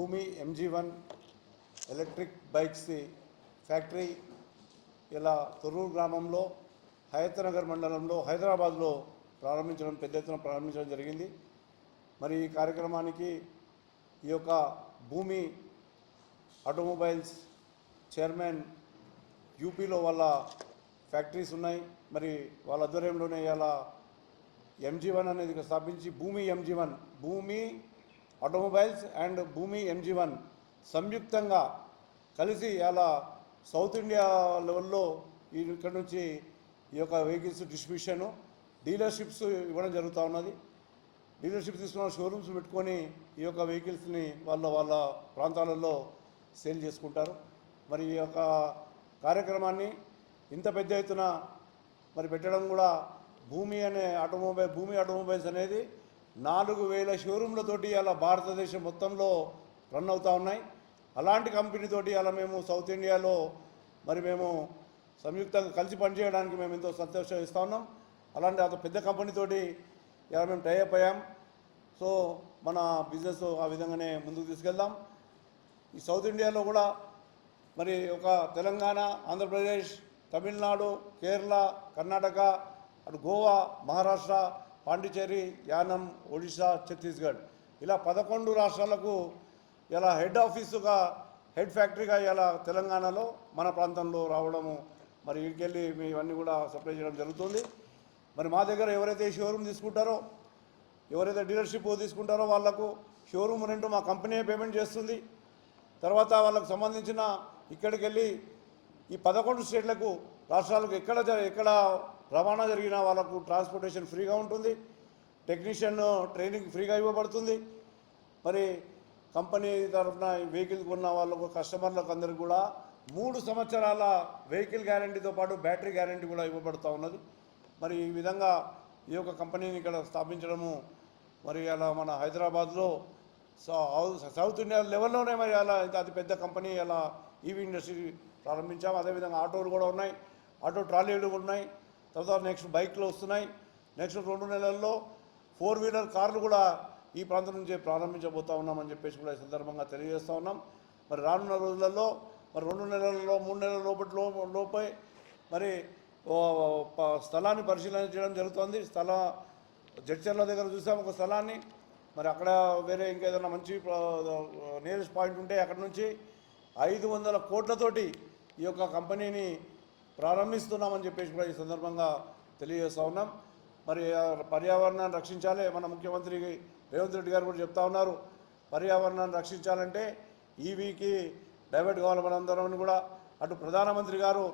భూమి MG1 electric bikes factory ఇలా తొర్రూరు గ్రామంలో హయత్నగర్ మండలంలో హైదరాబాద్లో పెద్ద ఎత్తున ప్రారంభించడం జరిగింది. మరి ఈ కార్యక్రమానికి ఈ యొక్క భూమి ఆటోమొబైల్స్ చైర్మన్ యూపీలో వాళ్ళ ఫ్యాక్టరీస్ ఉన్నాయి. మరి వాళ్ళ ఆధ్వర్యంలోనే ఇలా MG1 అనేది స్థాపించి భూమి MG1 భూమి ఆటోమొబైల్స్ అండ్ భూమి MG1 సంయుక్తంగా కలిసి ఇలా సౌత్ ఇండియా లెవెల్లో ఇక్కడ నుంచి ఈ యొక్క వెహికల్స్ డిస్ట్రిబ్యూషను డీలర్షిప్స్ ఇవ్వడం జరుగుతూ ఉన్నది. డీలర్షిప్స్ తీసుకున్న షోరూమ్స్ పెట్టుకొని ఈ యొక్క వెహికల్స్ని వాళ్ళ ప్రాంతాలలో సేల్ చేసుకుంటారు. మరి ఈ యొక్క కార్యక్రమాన్ని ఇంత పెద్ద ఎత్తున మరి పెట్టడం కూడా భూమి ఆటోమొబైల్స్ అనేది 4000 షోరూమ్లతోటి అలా భారతదేశం మొత్తంలో రన్ అవుతూ ఉన్నాయి. అలాంటి కంపెనీతోటి అలా మేము సౌత్ ఇండియాలో మరి మేము సంయుక్తంగా కలిసి పనిచేయడానికి మేము ఎంతో సంతోషిస్తూ ఉన్నాం. అలాంటి అంత పెద్ద కంపెనీతోటి ఇలా మేము టైఅప్ అయ్యాం. సో మన బిజినెస్ ఆ విధంగానే ముందుకు తీసుకెళ్దాం. ఈ సౌత్ ఇండియాలో కూడా మరి ఒక తెలంగాణ, ఆంధ్రప్రదేశ్, తమిళనాడు, కేరళ, కర్ణాటక, అటు గోవా, మహారాష్ట్ర, పాండిచేరి, యానం, ఒడిశా, ఛత్తీస్గఢ్ ఇలా 11 రాష్ట్రాలకు ఇలా హెడ్ ఫ్యాక్టరీగా ఇలా తెలంగాణలో మన ప్రాంతంలో రావడము, మరి వీటికెళ్ళి ఇవన్నీ కూడా సప్లై చేయడం జరుగుతుంది. మరి మా దగ్గర ఎవరైతే షోరూమ్ తీసుకుంటారో, ఎవరైతే డీలర్షిప్ తీసుకుంటారో వాళ్ళకు షోరూమ్ రెంట్ మా కంపెనీ పేమెంట్ చేస్తుంది. తర్వాత వాళ్ళకు సంబంధించిన ఇక్కడికి వెళ్ళి ఈ 11 స్టేట్లకు, రాష్ట్రాలకు ఎక్కడ రవాణా జరిగినా వాళ్ళకు ట్రాన్స్పోర్టేషన్ ఫ్రీగా ఉంటుంది. టెక్నీషియన్ ట్రైనింగ్ ఫ్రీగా ఇవ్వబడుతుంది. మరి కంపెనీ తరఫున వెహికల్ కొన్న వాళ్ళకు, కస్టమర్లకు అందరికీ కూడా 3 సంవత్సరాల వెహికల్ గ్యారంటీతో పాటు బ్యాటరీ గ్యారంటీ కూడా ఇవ్వబడుతూ ఉన్నది. మరి ఈ విధంగా ఈ యొక్క కంపెనీని ఇక్కడ స్థాపించడము మరి అలా మన హైదరాబాద్లో సౌత్ ఇండియా లెవెల్లోనే మరి అలా అతిపెద్ద కంపెనీ అలా ఈవీ ఇండస్ట్రీ ప్రారంభించాము. అదేవిధంగా ఆటోలు కూడా ఉన్నాయి, ఆటో ట్రాలీలు ఉన్నాయి. తర్వాత నెక్స్ట్ బైక్లు వస్తున్నాయి. నెక్స్ట్ 2 నెలల్లో 4 వీలర్ కార్లు కూడా ఈ ప్రాంతం నుంచే ప్రారంభించబోతూ ఉన్నామని చెప్పేసి కూడా ఈ సందర్భంగా తెలియజేస్తూ ఉన్నాం. మరి రానున్న రోజులలో మరి 2 నెలల్లో 3 నెలల లోపే మరి స్థలాన్ని పరిశీలన చేయడం జరుగుతుంది. జడ్చర్ల దగ్గర చూసాం ఒక స్థలాన్ని. మరి అక్కడ వేరే ఇంకేదైనా మంచి నియరెస్ట్ పాయింట్ ఉంటే అక్కడ నుంచి 500 కోట్లతోటి ఈ యొక్క కంపెనీని ప్రారంభిస్తున్నామని చెప్పేసి కూడా ఈ సందర్భంగా తెలియజేస్తూ ఉన్నాం. మరి పర్యావరణాన్ని రక్షించాలి. మన ముఖ్యమంత్రి రేవంత్ రెడ్డి గారు కూడా చెప్తా ఉన్నారు, పర్యావరణాన్ని రక్షించాలంటే ఈవీకి డైవర్ట్ కావాలి మనందరం కూడా. అటు ప్రధానమంత్రి గారు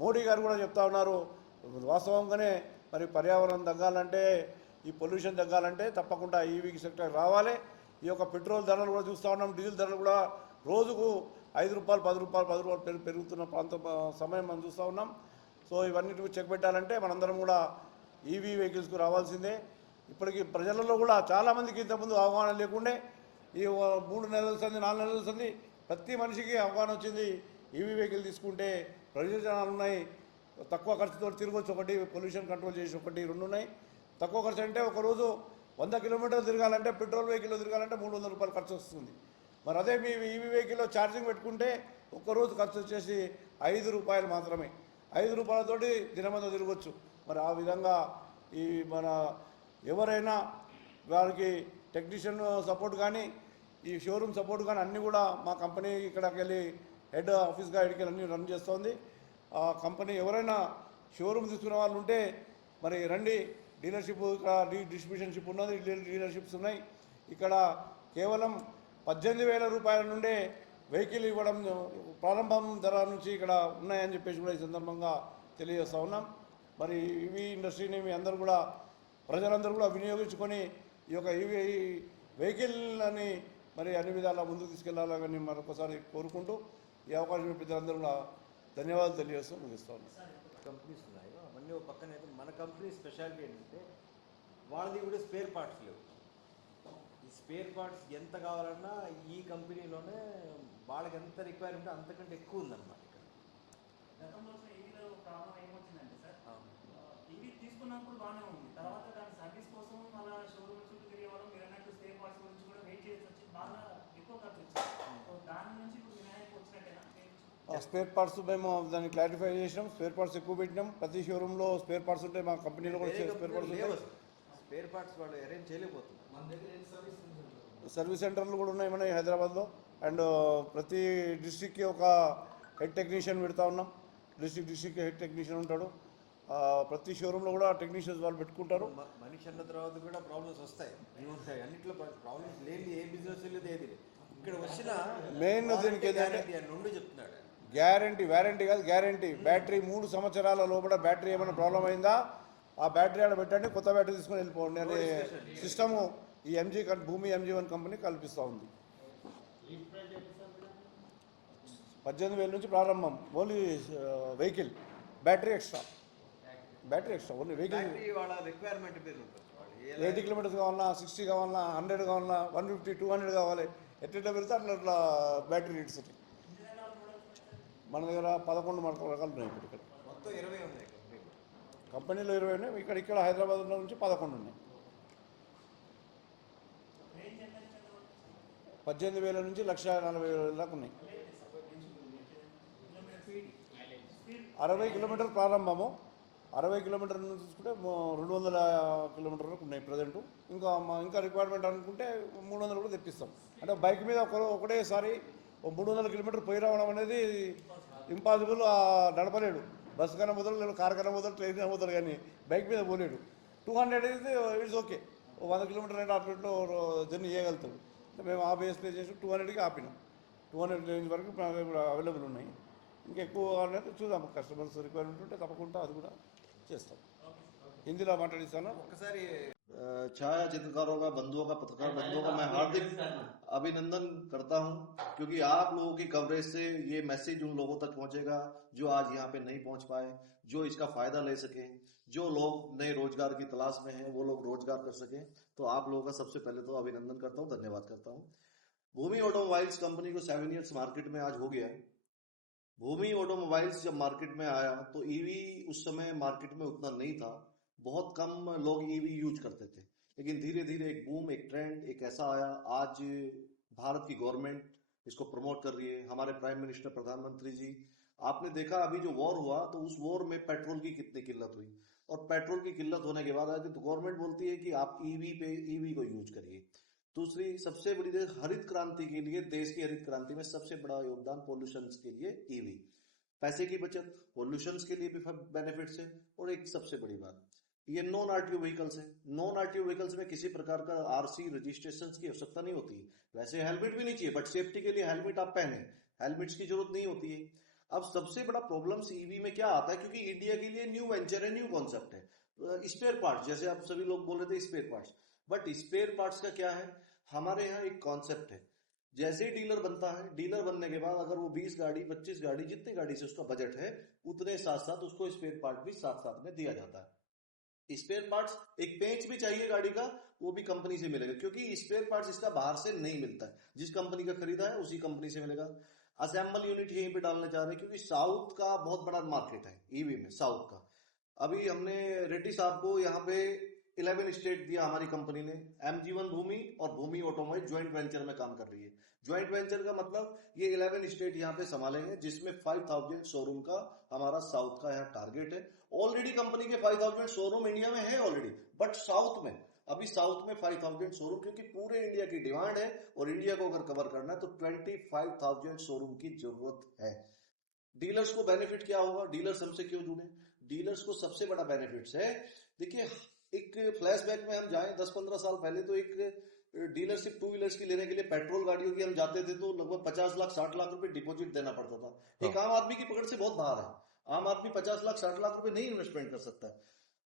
మోడీ గారు కూడా చెప్తా ఉన్నారు. వాస్తవంగానే మరి పర్యావరణం తగ్గాలంటే, ఈ పొల్యూషన్ తగ్గాలంటే తప్పకుండా ఈవీకి సెక్టర్ రావాలి. ఈ యొక్క పెట్రోల్ ధరలు కూడా చూస్తూ ఉన్నాం, డీజిల్ ధరలు కూడా రోజుకు ₹5, ₹10 పెరుగుతున్న సమయం మనం చూస్తూ ఉన్నాం. సో ఇవన్నిటికి చెక్ పెట్టాలంటే మనందరం కూడా ఈవీ వెహికల్స్కు రావాల్సిందే. ఇప్పటికీ ప్రజలలో కూడా చాలామందికి ఇంతకుముందు అవగాహన లేకుండే, ఈ 3 నెలల సంది 4 నెలల సంది ప్రతి మనిషికి అవగాహన వచ్చింది. ఈవీ వెహికల్ తీసుకుంటే ప్రయోజనాలు ఉన్నాయి, తక్కువ ఖర్చుతో తిరగొచ్చు. ఒకటి పొల్యూషన్ కంట్రోల్ చేసి 1, 2 ఉన్నాయి. తక్కువ ఖర్చు అంటే ఒకరోజు 100 కిలోమీటర్లు తిరగాలంటే, పెట్రోల్ వెహికల్లో తిరగాలంటే ₹300 ఖర్చు వస్తుంది. మరి అదే మీ ఈవీ వెహికల్లో ఛార్జింగ్ పెట్టుకుంటే ఒక్కరోజు ఖర్చు వచ్చేసి ₹5 మాత్రమే. ₹5తోటి దినమంతా తిరగొచ్చు. మరి ఆ విధంగా ఈ మన ఎవరైనా వారికి టెక్నీషియన్ సపోర్ట్ కానీ, ఈ షోరూమ్ సపోర్ట్ కానీ అన్నీ కూడా మా కంపెనీ ఇక్కడికి వెళ్ళి హెడ్ ఆఫీస్గా ఇక్కడికి అన్నీ రన్ చేస్తుంది. ఆ కంపెనీ ఎవరైనా షోరూమ్ తీసుకునే వాళ్ళు ఉంటే మరి రండి. డీలర్షిప్ ఇక్కడ డిస్ట్రిబ్యూషన్షిప్ ఉన్నది, డీలర్షిప్స్ ఉన్నాయి. ఇక్కడ కేవలం ₹18,000 నుండే వెహికల్ ఇవ్వడం ప్రారంభం ధర నుంచి ఇక్కడ ఉన్నాయని చెప్పేసి కూడా ఈ సందర్భంగా తెలియజేస్తూ ఉన్నాం. మరి ఈవీ ఇండస్ట్రీని మీ అందరూ కూడా, ప్రజలందరూ కూడా వినియోగించుకొని ఈ యొక్క ఈవీ వెహికల్ అని మరి అన్ని విధాలా ముందుకు తీసుకెళ్లాలని మరొకసారి కోరుకుంటూ ఈ అవకాశం పెద్దలందరూ కూడా ధన్యవాదాలు తెలియజేస్తూ ముగిస్తూ ఉన్నాం. కంపెనీస్ ఉన్నాయి అవన్నీ ఒక పక్కన అయితే, మన కంపెనీ స్పెషాలిటీ ఏంటంటే వాళ్ళది కూడా స్పేర్ పార్ట్స్ లేవు. ఈ స్పేర్ పార్ట్స్ ఎంత కావాలన్నా ఈ కంపెనీలోనే వాళ్ళకి ఎంత రిక్వైర్మెంట్ అంతకంటే ఎక్కువ ఉందన్నమాట. గతంలో ఈవీలో ప్రాబ్లం ఏమొచ్చిందంటే సార్, ఈవీ తీసుకున్నప్పుడు బాగానే ఉంది, తర్వాత దాని సర్వీస్ కోసం మన షోరూమ్ చుట్టూ తిరిగే వాళ్ళం, మీరు అన్నట్టు స్పేర్ పార్ట్స్ గురించి కూడా వెయిట్ చేసి వచ్చి బాగా ఎక్కువ ఖర్చు వచ్చింది. స్పేర్ పార్ట్స్ మేము దాన్ని క్లారిఫై చేసినాం. స్పేర్ పార్ట్స్ ఎక్కువ పెట్టినాం. ప్రతి షోరూంలో స్పేర్ పార్ట్స్ ఉంటాయి. మా కంపెనీలో కూడా స్పేర్ పార్ట్స్ లేవు ఉంటాయి. స్పేర్ పార్ట్స్ వాళ్ళు అరేంజ్ చేయలేకపోతున్నారు. సర్వీస్ సెంటర్లు కూడా ఉన్నాయి మన హైదరాబాద్లో. అండ్ ప్రతి డిస్ట్రిక్ట్కి ఒక హెడ్ టెక్నీషియన్ పెడతా ఉన్నాం. డిస్ట్రిక్ట్ హెడ్ టెక్నీషియన్ ఉంటాడు. ప్రతి షోరూంలో కూడా టెక్నీషియన్స్ వాళ్ళు పెట్టుకుంటారు. మనిషి అన్న తర్వాత కూడా ప్రాబ్లమ్స్ వస్తాయి. ఉంటాయి అన్నింటిలో ప్రాబ్లమ్స్ లేని ఏ బిజినెస్ లేదు, ఏది లేదు. ఇక్కడ వచ్చిన మెయిన్ దీనికి ఏంటంటే నుండి చెప్తున్నాడు గ్యారంటీ, వారంటీ కాదు గ్యారంటీ. బ్యాటరీ 3 సంవత్సరాల లోపల బ్యాటరీ ఏమైనా ప్రాబ్లం అయిందా ఆ బ్యాటరీ ఆడ పెట్టండి, కొత్త బ్యాటరీ తీసుకొని వెళ్ళిపోండి అనే సిస్టము ఈ భూమి MG1 కంపెనీ కల్పిస్తూ ఉంది. 18,000 నుంచి ప్రారంభం. Only vehicle battery extra only vehicle. వాళ్ళ రిక్వైర్మెంట్ మీద ఉంటుంది. 80 కిలోమీటర్స్ కావాలన్నా, 60 కావాలన్నా, 100 కావాలన్నా, 150, 200 కావాలి. ఎట్లా పెడితే అట్లా బ్యాటరీ రేట్స్ ఉంటాయి. మన దగ్గర 11 రకాలు ఉన్నాయి ఇప్పుడు. ఇక్కడ మొత్తం 20 ఉన్నాయి కంపెనీలో 20 ఉన్నాయి. ఇక్కడ హైదరాబాద్లో నుంచి 11 ఉన్నాయి. 18,000 నుంచి 1,40,000 దాకా ఉన్నాయి. 60 కిలోమీటర్లు ప్రారంభము. 60 కిలోమీటర్ల నుంచి చూసుకుంటే 200 కిలోమీటర్ వరకు ఉన్నాయి ప్రజెంట్. ఇంకా రిక్వైర్మెంట్ అనుకుంటే 300 కూడా తెప్పిస్తాం. అంటే బైక్ మీద ఒకటేసారి 300 కిలోమీటర్ పోయి రావడం అనేది ఇంపాసిబుల్. నడపలేడు. బస్సు కన్నా మొదలు, లేదు కారు కన్నా మొదలు, ట్రైన్ కన్నా మొదలు, కానీ బైక్ మీద పోలేడు. 200 అయితే ఇట్స్ ఓకే. 100 కిలోమీటర్ అంటే అట్లో జర్నీ చేయగలుగుతాడు. మేము ఆ బేస్ పే చేసి 200కి ఆపినాం. 200 రేంజ్ వరకు అవైలబుల్ ఉన్నాయి. ఇంకెక్కువ కావాలంటే చూద్దాం. కస్టమర్స్ రిక్వైర్మెంట్ ఉంటే తప్పకుండా అది కూడా చేస్తాం. హిందీలో మాట్లాడిస్తాను. ఒకసారి छाया चित्रकारों का, बंधुओं का, पत्रकार बंधुओं का मैं हार्दिक अभिनंदन करता हूं, क्योंकि आप लोगों की कवरेज से ये मैसेज उन लोगों तक पहुंचेगा जो आज यहाँ पे नहीं पहुंच पाए, जो इसका फायदा ले सके, जो लोग नए रोजगार की तलाश में हैं वो लोग रोजगार कर सके. तो आप लोगों का सबसे पहले तो अभिनंदन करता हूँ, धन्यवाद करता हूँ. भूमि ऑटोमोबाइल्स कंपनी को 7 ईयर्स मार्केट में आज हो गया है. भूमि ऑटोमोबाइल्स जब मार्केट में आया तो ईवी उस समय मार्केट में उतना नहीं था. बहुत कम लोग ईवी यूज करते थे. लेकिन धीरे धीरे एक बूम, एक ट्रेंड, एक ऐसा आया. आज भारत की गवर्नमेंट इसको प्रमोट कर रही है. हमारे प्राइम मिनिस्टर, प्रधानमंत्री जी, आपने देखा अभी जो वॉर हुआ तो उस वॉर में पेट्रोल की कितनी किल्लत हुई. और पेट्रोल की किल्लत होने के बाद आज तो गवर्नमेंट बोलती है कि आप ईवी को यूज करिए. दूसरी सबसे बड़ी हरित क्रांति के लिए, देश की हरित क्रांति में सबसे बड़ा योगदान पोल्यूशन के लिए ईवी. पैसे की बचत, पोल्यूशन के लिए भी बेनिफिट्स है. और एक सबसे बड़ी बात, ये नॉन आरटीओ व्हीकल्स है. नॉन आरटीओ व्हीकल्स में किसी प्रकार का आरसी रजिस्ट्रेशन की आवश्यकता नहीं होती. वैसे हेलमेट भी नहीं चाहिए, बट सेफ्टी के लिए हेलमेट आप पहने, हेलमेट्स की जरूरत नहीं होती है. अब सबसे बड़ा प्रॉब्लम ईवी में क्या आता है, क्योंकि इंडिया के लिए न्यू वेंचर है, न्यू कॉन्सेप्ट है. स्पेयर पार्ट्स, जैसे आप सभी लोग बोल रहे थे spare parts, but spare parts का क्या है, हमारे यहाँ एक कॉन्सेप्ट है. जैसे ही डीलर बनता है, डीलर बनने के बाद अगर वो 20 गाड़ी, 25 गाड़ी, जितनी गाड़ी से उसका बजट है, उतने साथ साथ उसको स्पेयर पार्ट भी साथ साथ में दिया जाता है. स्पेयर पार्ट्स, एक पेंच भी चाहिए गाड़ी का, वो भी कंपनी से मिलेगा, क्योंकि स्पेयर पार्ट्स इसका बाहर से नहीं मिलता है. जिस कंपनी का खरीदा है उसी कंपनी से मिलेगा. असेंबल यूनिट यहीं पे डालने जा रहे हैं, क्योंकि साउथ का बहुत बड़ा मार्केट है ईवी में, साउथ का. अभी हमने रेड्डी साहब को यहाँ पे 11 स्टेट दिया हमारी कंपनी ने. MG1 भूमि और भूमि ऑटोमोबाइल ज्वाइंट वेंचर में काम कर रही है. ज्वाइंट वेंचर का मतलब ये 11 स्टेट यहाँ पे संभालेंगे, जिसमें 5000 शोरूम का हमारा साउथ का यहाँ टारगेट है. ऑलरेडी कंपनी के 5000 शोरूम इंडिया में है ऑलरेडी, बट साउथ में, अभी साउथ में 5000 शोरूम, क्योंकि पूरे इंडिया की डिमांड है और इंडिया को अगर कवर करना है तो 25,000 शोरूम की जरूरत है. डीलर्स को बेनिफिट क्या होगा, डीलर्स हमसे क्यों जुड़े? डीलर्स को सबसे बड़ा बेनिफिट है, देखिए एक फ्लैशबैक में हम जाएं 10-15 साल पहले, तो एक डीलरशिप 2 व्हीलर्स की लेने के लिए पेट्रोल गाड़ियों की हम जाते थे तो लगभग 50 लाख 60 लाख रुपए डिपॉजिट देना पड़ता था. एक आम आदमी की पकड़ से बहुत बाहर है. आम आदमी 50 लाख 60 लाख रुपए नहीं इन्वेस्टमेंट कर सकता है.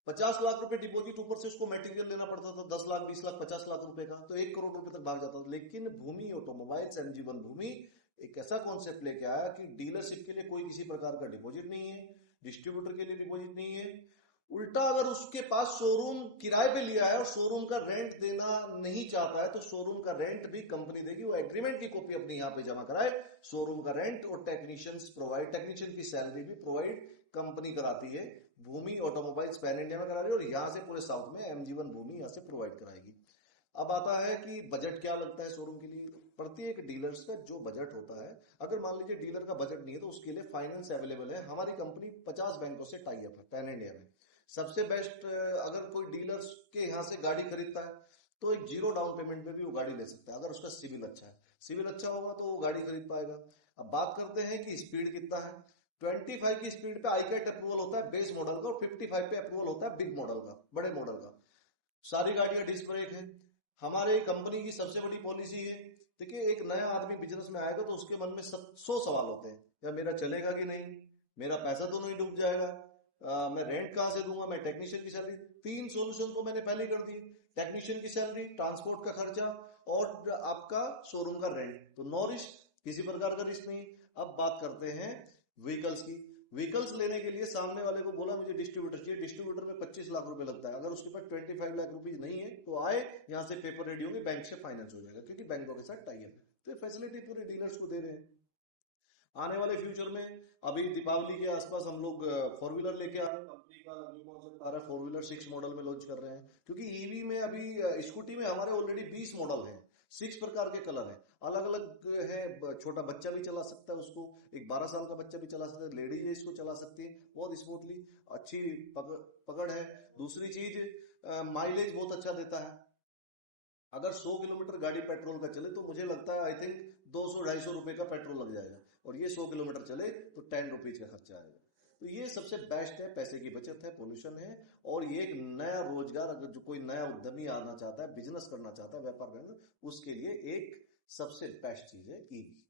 50 लाख रुपए डिपॉजिट, ऊपर से उसको मटेरियल लेना पड़ता था 10 लाख 20 लाख 50 लाख रुपए का, तो 1 करोड़ रुपए तक भाग जाता था. लेकिन भूमि ऑटोमोबाइल्स, MG1 भूमि एक ऐसा कॉन्सेप्ट लेके आया कि डीलरशिप के लिए कोई किसी प्रकार का डिपॉजिट नहीं है, डिस्ट्रीब्यूटर के लिए डिपॉजिट नहीं है. उल्टा अगर उसके पास शोरूम किराए पे लिया है और शोरूम का रेंट देना नहीं चाहता है तो शोरूम का रेंट भी कंपनी देगी. वो एग्रीमेंट की कॉपी अपने यहाँ पे जमा कराए, शोरूम का रेंट और टेक्नीशियन की सैलरी भी प्रोवाइड कंपनी कराती है. भूमि ऑटोमोबाइल्स पैन इंडिया में करा रही है और यहाँ से पूरे साउथ में MG1 भूमि यहाँ से प्रोवाइड कराएगी. अब आता है कि बजट क्या लगता है शोरूम के लिए. प्रत्येक डीलर्स का जो बजट होता है, अगर मान लीजिए डीलर का बजट नहीं है तो उसके लिए फाइनेंस अवेलेबल है। हमारी कंपनी 50 बैंकों से टाई अप है पैन इंडिया में। सबसे बेस्ट, अगर कोई डीलर्स के यहाँ से गाड़ी खरीदता है तो एक जीरो डाउन पेमेंट में भी वो गाड़ी ले सकता है, अगर उसका सिविल अच्छा है। सिविल अच्छा होगा तो वो गाड़ी खरीद पाएगा। अब बात करते हैं कि स्पीड कितना है। 25 की स्पीड पे आईकैट अप्रूवल होता है बेस मॉडल का, और 55 पे अप्रूवल होता है बिग मॉडल का, बड़े मॉडल का। सारी गाड़ियां डिस्क ब्रेक है। हमारे कंपनी की सबसे बड़ी पॉलिसी है, देखिए एक नया आदमी बिजनेस में आएगा तो उसके मन में 100 सवाल होते हैं, या मेरा चलेगा कि नहीं, मेरा पैसा तो नहीं डूब जाएगा, मैं रेंट कहां से दूंगा, मैं टेक्नीशियन की सैलरी। 3 सोल्यूशन तो मैंने पहले कर दी, टेक्नीशियन की सैलरी, ट्रांसपोर्ट का खर्चा और आपका शोरूम का रेंट। तो नो रिस्क, किसी प्रकार का रिस्क नहीं। अब बात करते हैं व्हीकल्स की। व्हीकल्स लेने के लिए सामने वाले को बोला मुझे डिस्ट्रीब्यूटर चाहिए, डिस्ट्रीब्यूटर में 25 लाख रुपए लगता है। अगर उसके पास 25 लाख रुपीज नहीं है तो आए यहाँ से, पेपर रेडी होंगे, बैंक से फाइनेंस हो जाएगा, क्योंकि बैंकों के साथ टाई अप। तो ये फैसिलिटी पूरे डीलर्स को दे रहे हैं। आने वाले फ्यूचर में अभी दीपावली के आसपास हम लोग 4 व्हीलर लेके आ रहे हैं। कंपनी का न्यू कॉन्सेप्ट आ रहा है, 4 व्हीलर 6 मॉडल में लॉन्च कर रहे हैं, क्योंकि ईवी में अभी स्कूटी में हमारे ऑलरेडी 20 मॉडल हैं, 6 प्रकार के कलर हैं, अलग अलग है। छोटा बच्चा भी चला सकता है उसको, एक 12 साल का बच्चा भी चला सकता है, लेडीज है इसको चला सकती है, बहुत स्मूथली, अच्छी पकड़ है। दूसरी चीज, माइलेज बहुत अच्छा देता है। अगर 100 किलोमीटर गाड़ी पेट्रोल का चले तो मुझे लगता है आई थिंक 200-250 रुपए का पेट्रोल लग जाएगा, और ये 100 किलोमीटर चले तो 10 रुपीज का खर्चा आएगा। तो ये सबसे बेस्ट है, पैसे की बचत है, पोल्यूशन है, और ये एक नया रोजगार, अगर जो कोई नया उद्यमी आना चाहता है, बिजनेस करना चाहता है, व्यापार करना, उसके लिए एक सबसे बेस्ट चीज है ईवी।